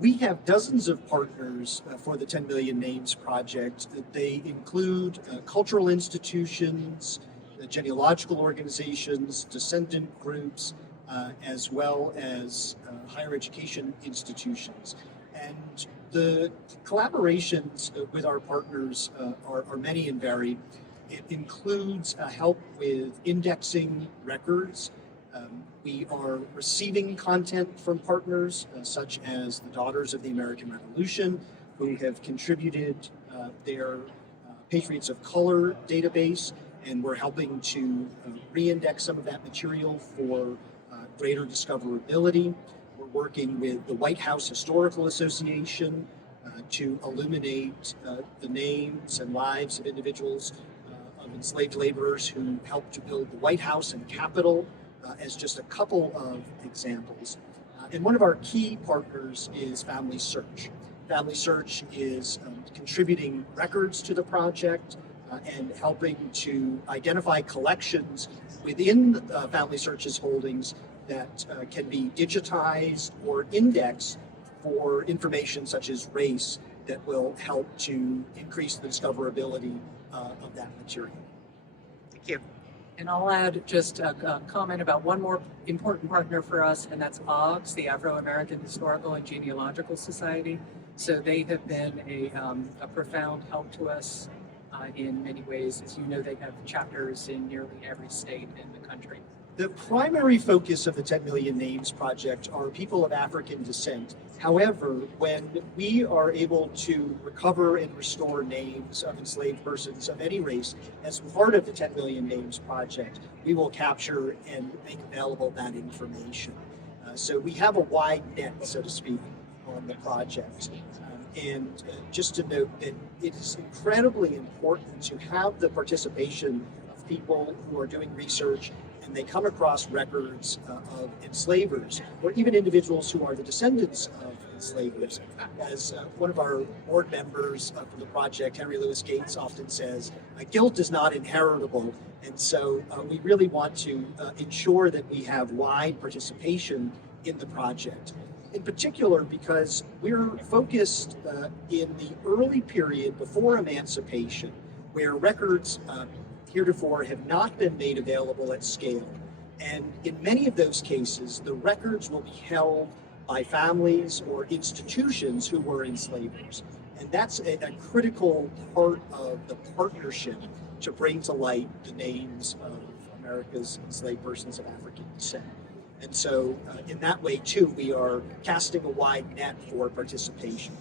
We have dozens of partners for the 10 Million Names Project. They include cultural institutions, genealogical organizations, descendant groups, as well as higher education institutions. And the collaborations with our partners are many and varied. It includes help with indexing records. We are receiving content from partners such as the Daughters of the American Revolution, who have contributed their Patriots of Color database, and we're helping to re-index some of that material for greater discoverability. We're working with the White House Historical Association to illuminate the names and lives of individuals of enslaved laborers who helped to build the White House and Capitol, as just a couple of examples. And one of our key partners is Family Search. Family Search is contributing records to the project and helping to identify collections within Family Search's holdings that can be digitized or indexed for information such as race that will help to increase the discoverability of that material. Thank you. And I'll add just a comment about one more important partner for us, and that's AUGS, the Afro-American Historical and Genealogical Society. So they have been a profound help to us in many ways. As you know, they have chapters in nearly every state in the country. The primary focus of the 10 Million Names Project are people of African descent. However, when we are able to recover and restore names of enslaved persons of any race as part of the 10 Million Names Project, we will capture and make available that information. So we have a wide net, so to speak, on the project. And just to note that it is incredibly important to have the participation of people who are doing research and they come across records of enslavers, or even individuals who are the descendants of enslavers. As one of our board members for the project, Henry Louis Gates, often says, guilt is not inheritable. And so we really want to ensure that we have wide participation in the project. In particular, because we're focused in the early period before emancipation, where records heretofore have not been made available at scale. And in many of those cases, the records will be held by families or institutions who were enslavers. And that's a critical part of the partnership to bring to light the names of America's enslaved persons of African descent. And so in that way, too, we are casting a wide net for participation.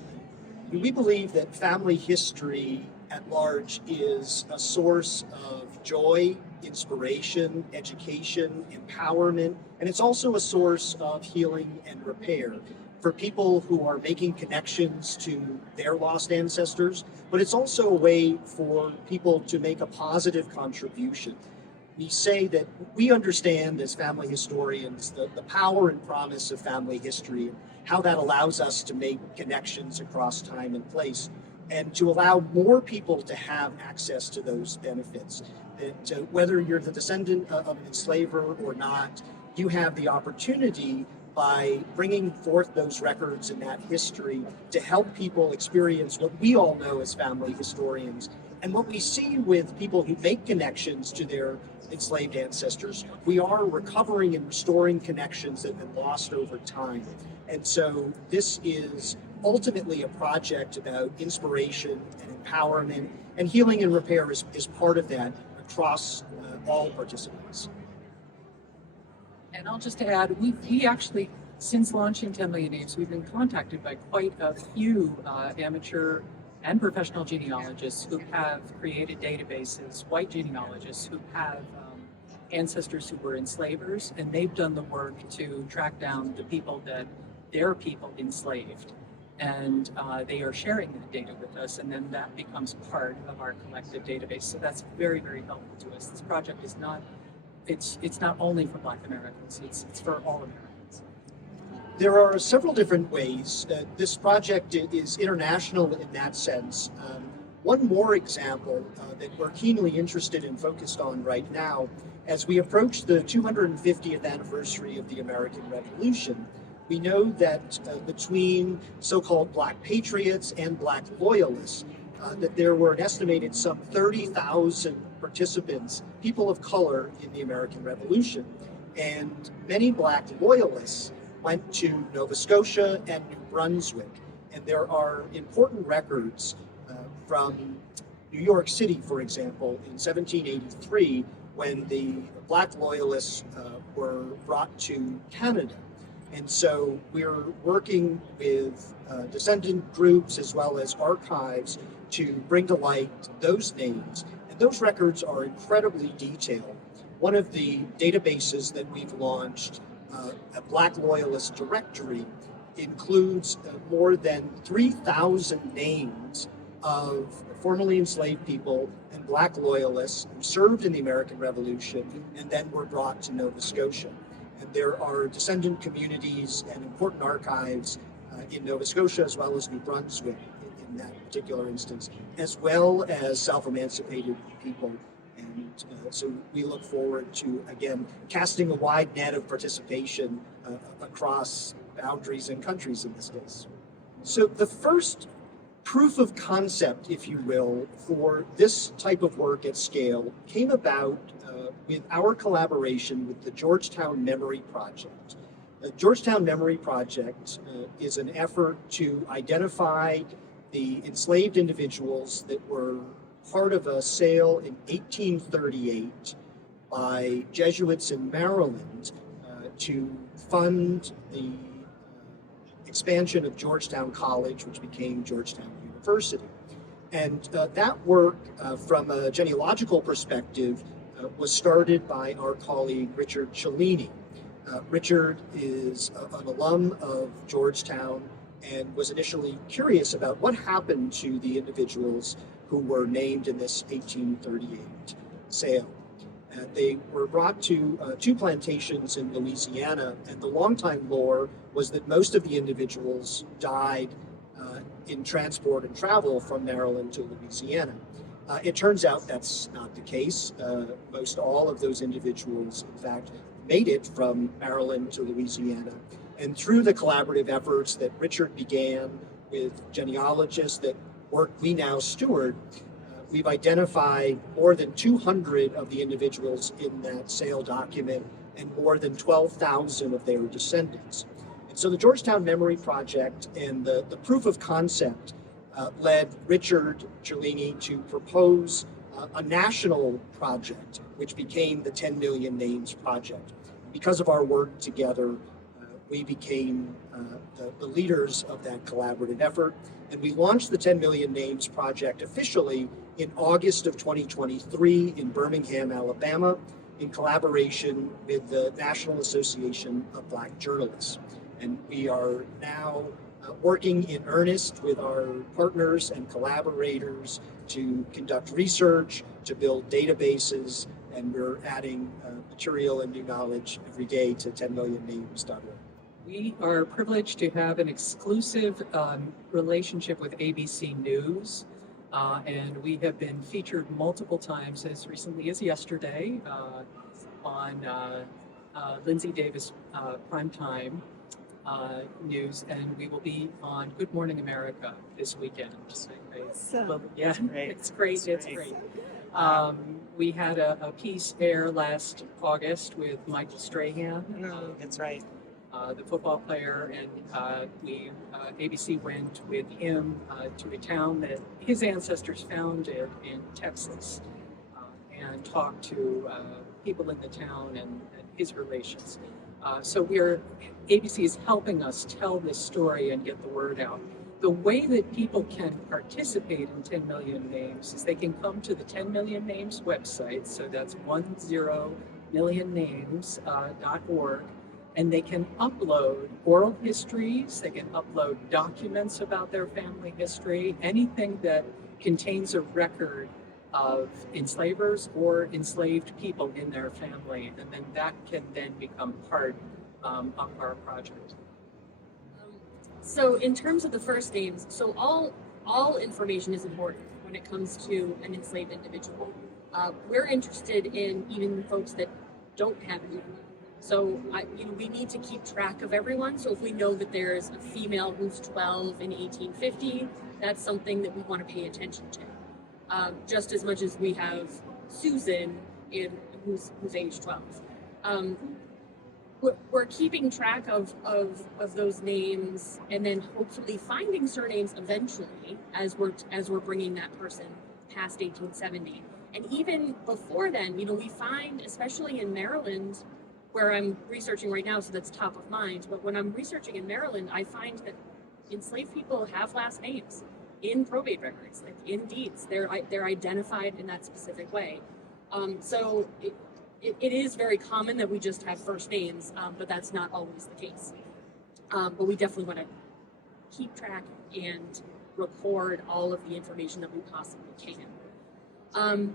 We believe that family history at large is a source of joy, inspiration, education, empowerment, and it's also a source of healing and repair for people who are making connections to their lost ancestors, but it's also a way for people to make a positive contribution. We say that we understand as family historians the power and promise of family history and how that allows us to make connections across time and place, and to allow more people to have access to those benefits. That whether you're the descendant of an enslaver or not, you have the opportunity by bringing forth those records and that history to help people experience what we all know as family historians. And what we see with people who make connections to their enslaved ancestors, we are recovering and restoring connections that have been lost over time. And so this is ultimately a project about inspiration and empowerment, and healing and repair is part of that across all participants. And I'll just add, we actually, since launching 10 Million Names, we've been contacted by quite a few amateur and professional genealogists who have created databases, white genealogists who have ancestors who were enslavers, and they've done the work to track down the people that their people enslaved. And they are sharing that data with us, and then that becomes part of our collective database. So that's very, very helpful to us. This project is not, it's not only for Black Americans, it's for all Americans. There are several different ways. This project is international in that sense. One more example that we're keenly interested and focused on right now, as we approach the 250th anniversary of the American Revolution, we know that between so-called Black patriots and Black loyalists, that there were an estimated some 30,000 participants, people of color, in the American Revolution. And many Black loyalists went to Nova Scotia and New Brunswick. And there are important records from New York City, for example, in 1783, when the Black loyalists were brought to Canada. And so we're working with descendant groups as well as archives to bring to light those names. And those records are incredibly detailed. One of the databases that we've launched, a Black Loyalist directory, includes more than 3,000 names of formerly enslaved people and Black loyalists who served in the American Revolution and then were brought to Nova Scotia. And there are descendant communities and important archives in Nova Scotia as well as New Brunswick in that particular instance, as well as self-emancipated people. And so we look forward to, again, casting a wide net of participation across boundaries and countries in this case. So the first proof of concept, if you will, for this type of work at scale came about with our collaboration with the Georgetown Memory Project. The Georgetown Memory Project is an effort to identify the enslaved individuals that were part of a sale in 1838 by Jesuits in Maryland to fund the expansion of Georgetown College, which became Georgetown University. And that work, from a genealogical perspective, was started by our colleague Richard Cellini. Richard is an alum of Georgetown and was initially curious about what happened to the individuals who were named in this 1838 sale. They were brought to two plantations in Louisiana, and the longtime lore was that most of the individuals died in transport and travel from Maryland to Louisiana. It turns out that's not the case. Most all of those individuals, in fact, made it from Maryland to Louisiana. And through the collaborative efforts that Richard began with genealogists that work we now steward, we've identified more than 200 of the individuals in that sale document and more than 12,000 of their descendants. And so the Georgetown Memory Project and the proof of concept led Richard Cellini to propose a national project, which became the 10 Million Names Project. Because of our work together, we became the leaders of that collaborative effort, and we launched the 10 Million Names Project officially in August of 2023 in Birmingham, Alabama, in collaboration with the National Association of Black Journalists. And we are now working in earnest with our partners and collaborators to conduct research, to build databases, and we're adding material and new knowledge every day to 10millionnames.org. We are privileged to have an exclusive relationship with ABC News, and we have been featured multiple times, as recently as yesterday, on Lindsay Davis primetime news, and we will be on Good Morning America this weekend. Awesome. Yeah, Great. it's great. That's It's great. great. We had a piece air last August with Michael Strahan, That's right. the football player, and ABC went with him to a town that his ancestors founded in Texas, and talked to people in the town and his relations. So ABC is helping us tell this story and get the word out. The way that people can participate in 10 Million Names is they can come to the 10 Million Names website, so that's 10millionnames.org, and they can upload oral histories, they can upload documents about their family history, anything that contains a record of enslavers or enslaved people in their family, and then that can then become part of our project. So in terms of the first names, so all information is important when it comes to an enslaved individual. We're interested in even folks that don't have any So we need to keep track of everyone. So if we know that there's a female who's 12 in 1850, that's something that we want to pay attention to. Just as much as we have Susan who's age 12. We're keeping track of those names, and then hopefully finding surnames eventually as we're bringing that person past 1870. And even before then, we find, especially in Maryland, where I'm researching right now, so that's top of mind. But when I'm researching in Maryland, I find that enslaved people have last names in probate records, like in deeds. They're identified in that specific way. So it is very common that we just have first names, but that's not always the case. But we definitely want to keep track and record all of the information that we possibly can.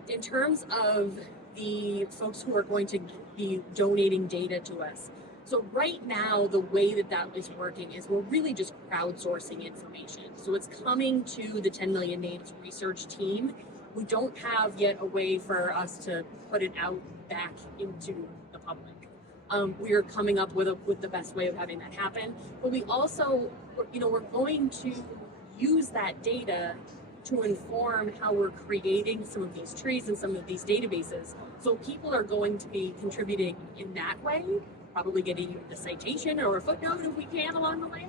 In terms of the folks who are going to be donating data to us, so right now the way that is working is we're really just crowdsourcing information. So it's coming to the 10 Million Names research team. We don't have yet a way for us to put it out back into the public. We are coming up with the best way of having that happen. But we also, we're going to use that data to inform how we're creating some of these trees and some of these databases. So people are going to be contributing in that way, probably getting a citation or a footnote if we can along the way.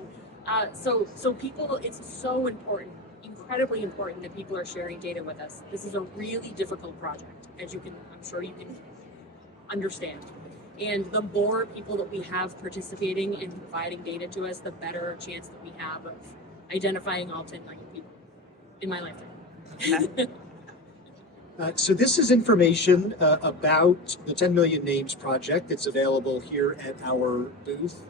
So people, it's so important, incredibly important that people are sharing data with us. This is a really difficult project, as I'm sure you can understand. And the more people that we have participating and providing data to us, the better chance that we have of identifying all 10 million people in my lifetime. So this is information about the 10 Million Names project that's available here at our booth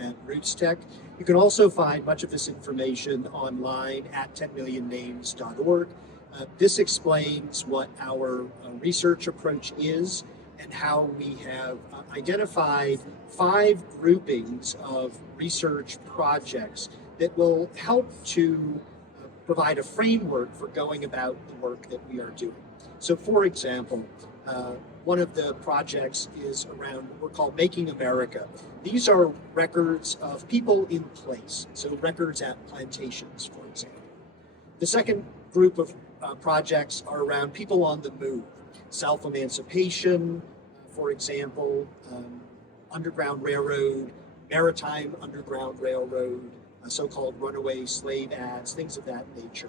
at RootsTech. You can also find much of this information online at 10millionnames.org. This explains what our research approach is and how we have identified 5 groupings of research projects that will help to provide a framework for going about the work that we are doing. So for example, one of the projects is around what we're called Making America. These are records of people in place, so records at plantations, for example. The second group of projects are around people on the move, self-emancipation, for example, Underground Railroad, Maritime Underground Railroad, so-called runaway slave ads, things of that nature.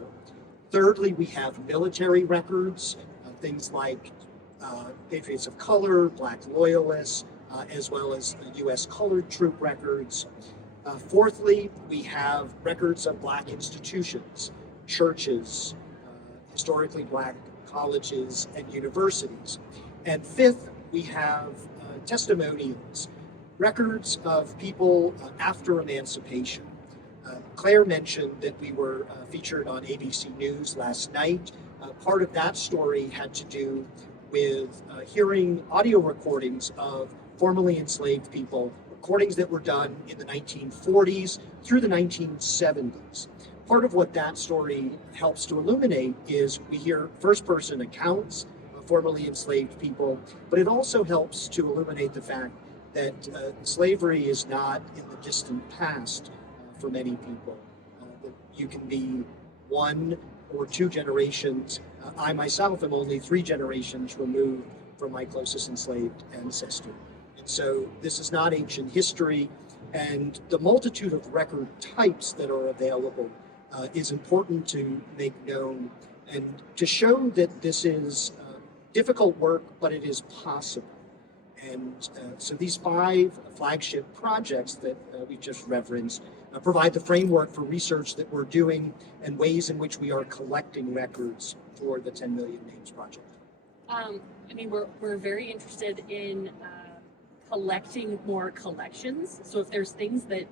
Thirdly, we have military records, things like Patriots of Color, Black Loyalists, as well as U.S. colored troop records. Fourthly, we have records of Black institutions, churches, historically Black colleges and universities. And fifth, we have testimonials, records of people after emancipation. Claire mentioned that we were featured on ABC News last night. Part of that story had to do with hearing audio recordings of formerly enslaved people, recordings that were done in the 1940s through the 1970s. Part of what that story helps to illuminate is we hear first-person accounts of formerly enslaved people, but it also helps to illuminate the fact that slavery is not in the distant past for many people. That you can be 1 or 2 generations. I myself am only 3 generations removed from my closest enslaved ancestor. And so this is not ancient history, and the multitude of record types that are available is important to make known and to show that this is difficult work, but it is possible. And so these 5 flagship projects that we've just referenced provide the framework for research that we're doing and ways in which we are collecting records for the 10 Million Names project. We're very interested in collecting more collections. So if there's things that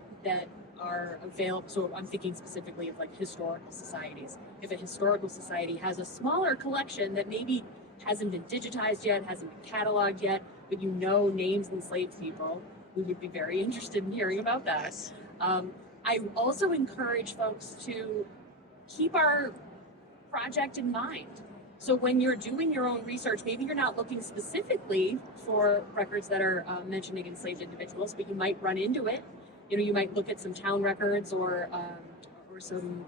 are available, so I'm thinking specifically of like historical societies. If a historical society has a smaller collection that maybe hasn't been digitized yet, hasn't been cataloged yet, but names of enslaved people, we would be very interested in hearing about that. I also encourage folks to keep our project in mind. So when you're doing your own research, maybe you're not looking specifically for records that are mentioning enslaved individuals, but you might run into it. You might look at some town records or some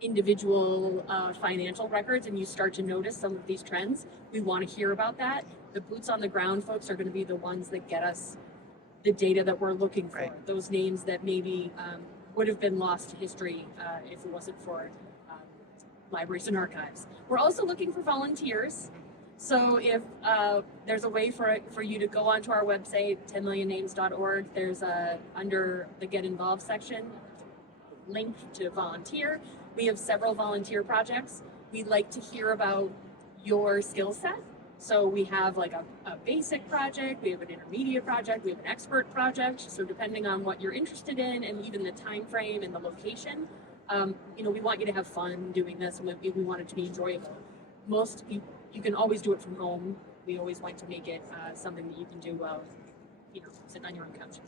individual financial records, and you start to notice some of these trends. We want to hear about that. The boots on the ground folks are going to be the ones that get us the data that we're looking for. Right. Those names that maybe would have been lost to history if it wasn't for libraries and archives. We're also looking for volunteers. So if there's a way for you to go onto our website, 10millionnames.org, there's under the Get Involved section, link to volunteer. We have several volunteer projects. We'd like to hear about your skill set. So we have like a basic project, we have an intermediate project, we have an expert project. So depending on what you're interested in and even the time frame and the location, we want you to have fun doing this, and we want it to be enjoyable. You can always do it from home. We always like to make it something that you can do while, sitting on your own couch.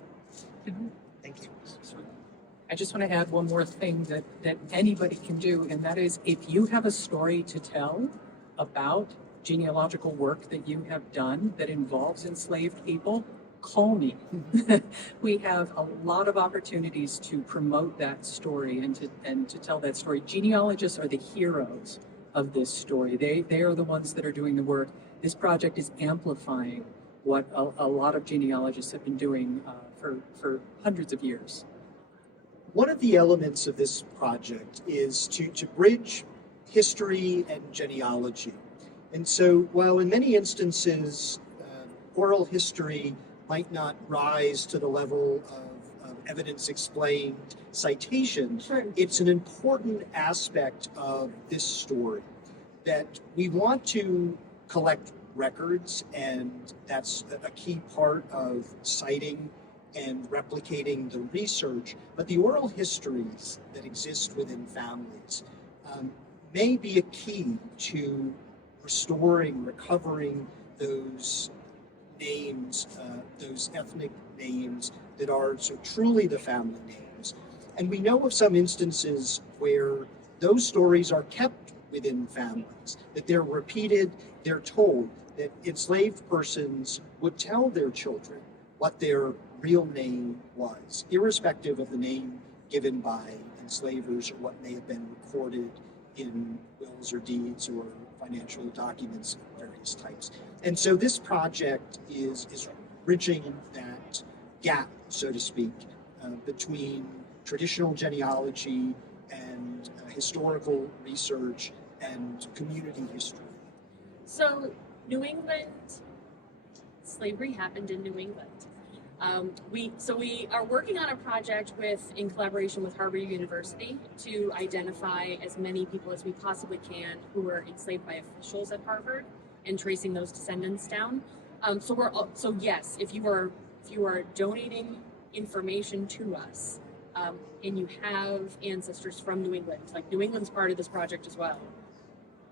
Thank you. I just want to add one more thing that anybody can do, and that is if you have a story to tell about genealogical work that you have done that involves enslaved people, call me. We have a lot of opportunities to promote that story and to tell that story. Genealogists are the heroes of this story. They are the ones that are doing the work. This project is amplifying what a lot of genealogists have been doing for hundreds of years. One of the elements of this project is to bridge history and genealogy. And so while in many instances oral history might not rise to the level of evidence explained citation, Sure. it's an important aspect of this story that we want to collect records, and that's a key part of citing and replicating the research, but the oral histories that exist within families may be a key to restoring, recovering those names, those ethnic names that are so truly the family names. And we know of some instances where those stories are kept within families, that they're repeated, they're told, that enslaved persons would tell their children what their real name was, irrespective of the name given by enslavers or what may have been recorded in wills or deeds or financial documents of various types. And so this project is bridging that gap, so to speak, between traditional genealogy and historical research and community history. So New England, slavery happened in New England. We are working on a project in collaboration with Harvard University to identify as many people as we possibly can who were enslaved by officials at Harvard and tracing those descendants down. So yes, if you are donating information to us and you have ancestors from New England, like New England's part of this project as well,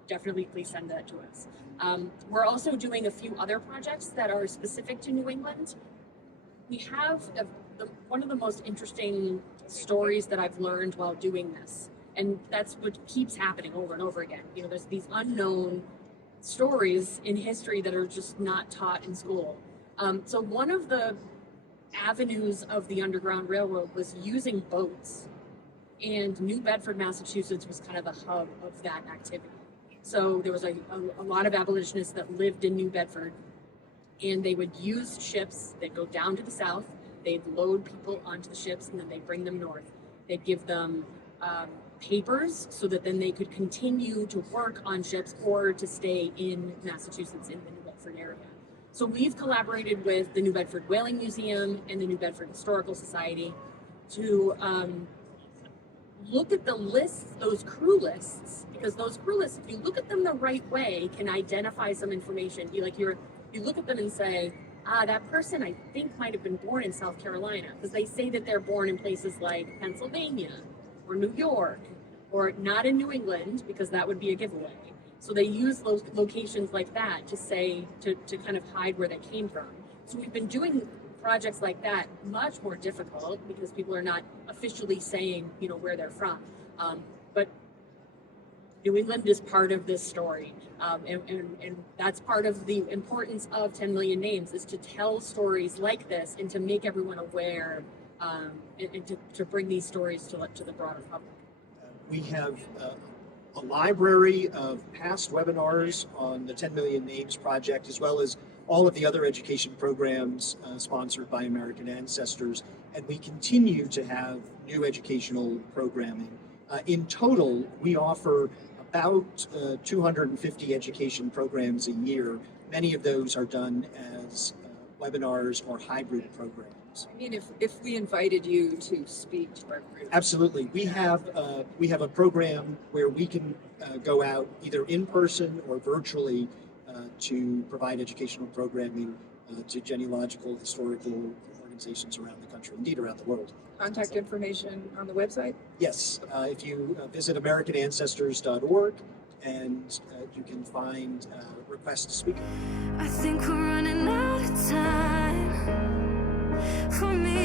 definitely please send that to us. We're also doing a few other projects that are specific to New England. We have one of the most interesting stories that I've learned while doing this, and that's what keeps happening over and over again. There's these unknown stories in history that are just not taught in school. So one of the avenues of the Underground Railroad was using boats, and New Bedford, Massachusetts was kind of the hub of that activity. So there was a lot of abolitionists that lived in New Bedford, and they would use ships. They'd go down to the south, they'd load people onto the ships, and then they'd bring them north. They'd give them papers so that then they could continue to work on ships or to stay in Massachusetts in the New Bedford area. So we've collaborated with the New Bedford Whaling Museum and the New Bedford Historical Society to look at the lists, those crew lists, because those crew lists, if you look at them the right way, can identify some information. You look at them and say, that person I think might have been born in South Carolina, because they say that they're born in places like Pennsylvania or New York, or not in New England, because that would be a giveaway. So they use those locations like that to say, to kind of hide where they came from. So we've been doing projects like that, much more difficult because people are not officially saying, where they're from. But New England is part of this story. And that's part of the importance of 10 Million Names, is to tell stories like this and to make everyone aware, and to bring these stories to the broader public. We have a library of past webinars on the 10 Million Names Project, as well as all of the other education programs sponsored by American Ancestors, and we continue to have new educational programming. In total, we offer about 250 education programs a year. Many of those are done as webinars or hybrid programs. I mean, if we invited you to speak to our group. Absolutely. We have a program where we can go out either in person or virtually to provide educational programming to genealogical, historical organizations around the country, indeed around the world. Contact information on the website? Yes, if you visit AmericanAncestors.org, and you can find requests to speak. I think we're running out of time for me.